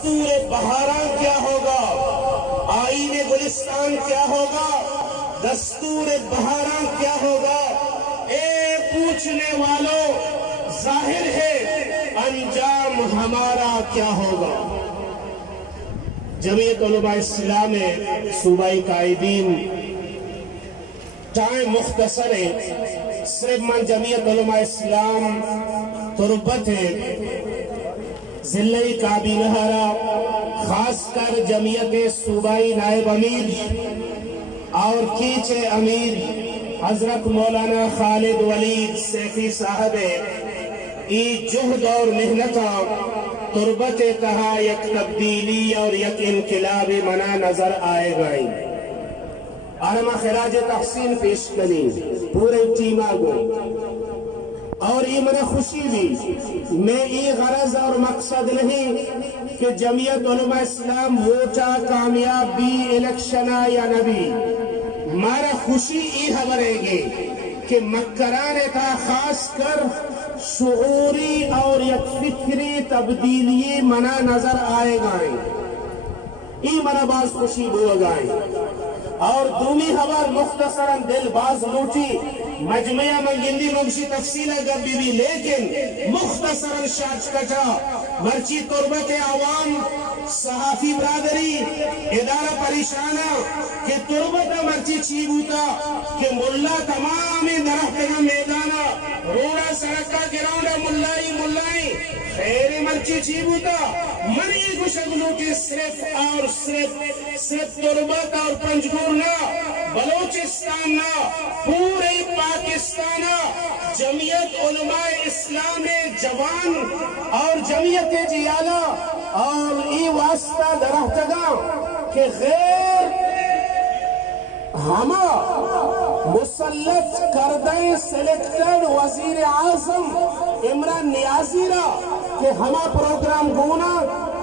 دستور بہاراں کیا ہوگا، آئین گلستان کیا ہوگا، دستور بہاراں کیا ہوگا، اے پوچھنے والوں ظاہر ہے انجام ہمارا کیا ہوگا۔ جمعیت علماء اسلام صوبائی قائدین ٹائم مختصر ہے، صرف من جمعیت علماء اسلام تربت ہے ضلع کابینہ خاص کر جمعیت صوبائی نائب امیر اور کیچے امیر حضرت مولانا خالد ولید سیفی صاحب ای جہد اور محنت تربت کہا یک تبدیلی اور یک انقلاب منا نظر آئے گئی اور ہم خراج تحسین پیش کریں پورے ٹیم آگو اور یہ منا خوشی بھی میں یہ غرض اور مقصد نہیں کہ جمعیت علماء اسلام ووٹا کامیاب بھی الیکشنہ یا نبی ہمارا خوشی یہ خبرے گے کہ مکران تھا خاص کر شعوری اور یک فکری تبدیلی منا نظر آئے گائیں یہ منا باز خوشی بو گائیں اور دومی خبر مختصراً دل باز لوٹی مجمعہ منگندی مگشی تفصیلہ گبی بھی لیکن مختصراً شاچ کٹا مرچی تربت عوام صحافی برادری ادارہ پریشانہ کہ تربت مرچی چیبوتا کہ ملا تمام درخت کا میدانہ روڑا سڑکا گراؤنڈا ملائی خیر مرچی چیبوتا منی گشگلو کے صرف اور صرف تربت اور پنجگور نہ بلوچستان نہ پورے پاکستان جمعیت علماء اسلام جوان اور جمعیت جیالہ اور ای واسطہ درختگاں کہ غیر ہما مسلط کردہ سلیکٹڈ وزیر اعظم عمران نیازی را کہ ہما پروگرام گونا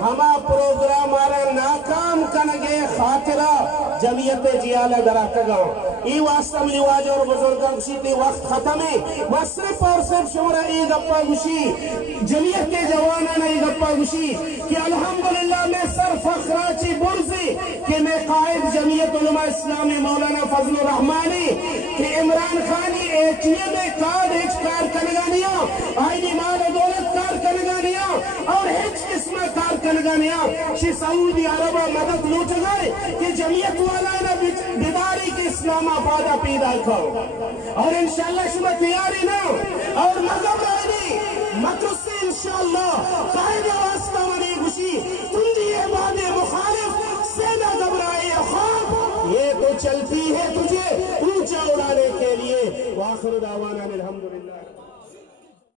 ہما پروگرام آرہ ناکام کنگے خاطرہ جمعیت جیالہ درختگاں ای واسطہ منی واجہ اور بزرگاں گشیتی وقت ختم ہے میں صرف اور صرف شمرہ ای گپا گشی جمعیت جوانہ ای گپا گشی کہ الحمدللہ میں سر فخراچی برزی کہ میں قائد جمعیت علماء اسلامی مولانا فضل الرحمانی کہ عمران خانی ATM کارڈ ہچ کار کنگانیا آئینی مال دولت کار کنگانیا اور ہچ قسمہ کار کنگانیا شی سعودی عربہ مدد لوٹ گئے کہ جمعیت والا نا بیداری کے اسلام آبادہ پیدا کرو اور انشاءاللہ شما تیاری نا اور مذہب رہنی مدرسے انشاءاللہ قائد واسطہ منی گوشی تندی عباد مخالف سے نہ گھبرائے خواب یہ تو چلتی ہے تجھے اونچا اڑانے کے لیے وآخر دعوانا الحمدللہ